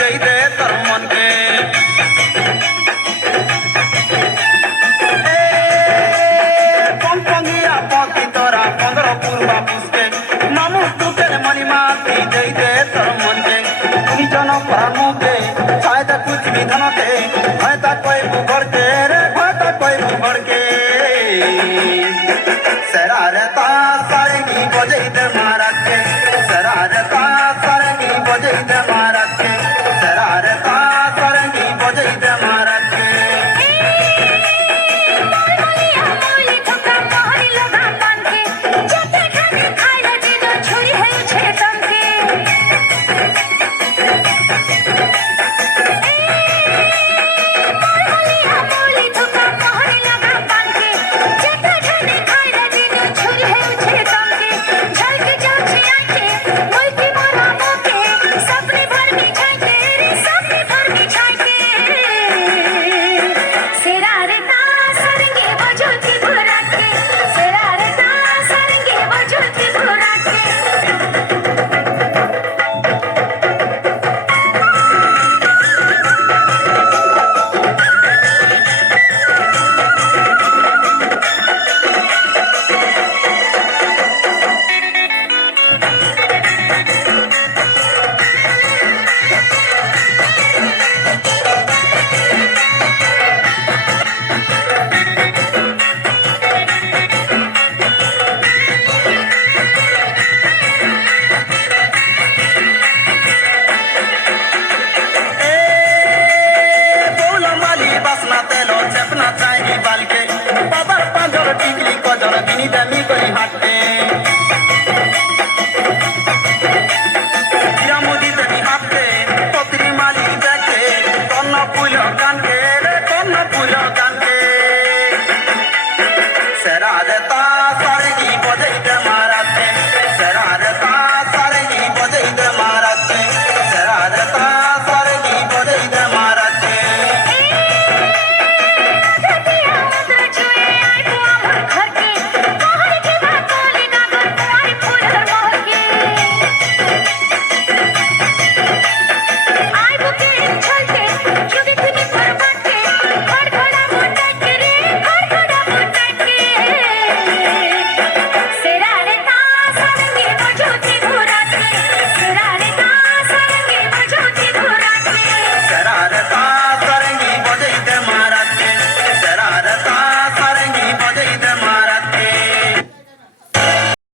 जई दे तोर मन के कौन पंगिया पति तोरा 15 पूर्वा पुष्के मामू तू के मणिमा जई दे तोर मन के तुम जन प्राणु के शायद कुछ भी धन के भयता कोई बुगड़ के रे भयता कोई बुगड़ के सेरा रे ता सारे की बजई दे महाराज के